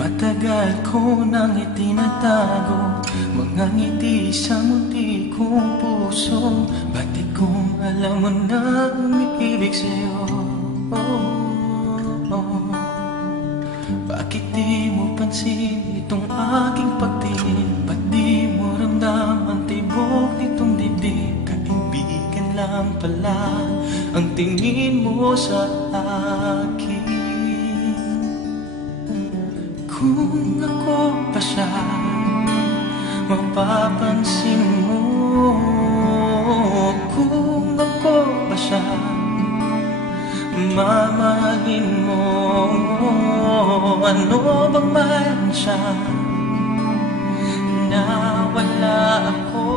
Matagal ko nang itinatago mga ngiti sa munti kong puso. Ba't di kong alam mo na umiibig sa'yo? Bakit di mo pansin itong aking pagtingin? Ba't di mo ramdam ang tibok nitong dibdib? Kaibigan lang pala ang tingin mo sa akin. Kung ako pa siya, mapapansin mo. Kung ako pa siya, mamahalin mo. Ano bang mayroon siya na wala ako?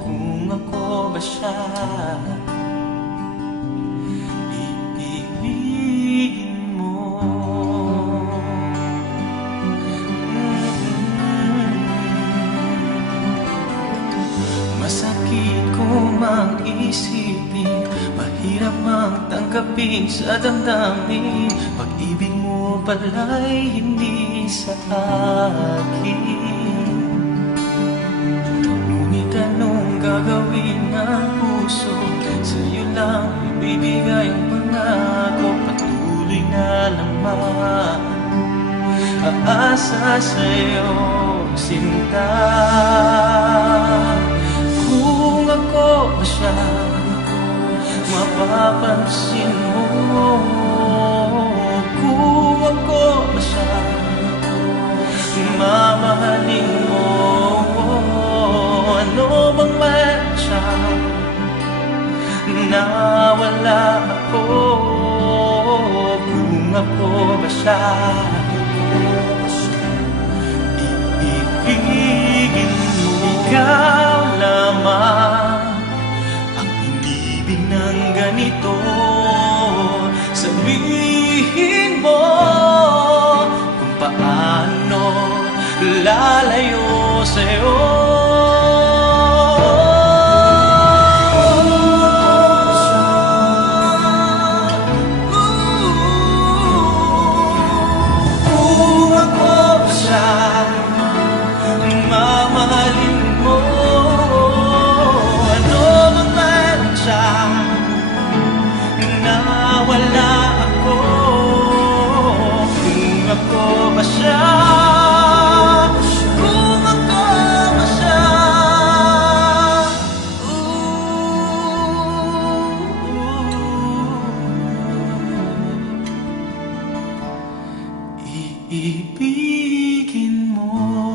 Kung ako ba siya, masakit ko mang isipin, mahirap mang tanggapin sa damdamin. Pag-ibig mo pala'y hindi sa akin. Ngunit anong gagawin ng puso? Sa'yo lang ibibigay ang pangako. Patuloy na lamang aasa sa'yo, sinta. Kung ako ba siya, mapapansin mo. Kung ako ba siya, mamahalin mo. Ano bang mayroon siya na wala ako? Kung ako ba siya, iibigin mo. Ikaw lamang ang inibig ng ganito. Sabihin mo kung paano lalayo sa'yo. Kung ako ba siya, mamahalin mo. Ano bang mayroon siya na wala ako? Kung ako ba siya, kung ako ba siya, iibigin mo.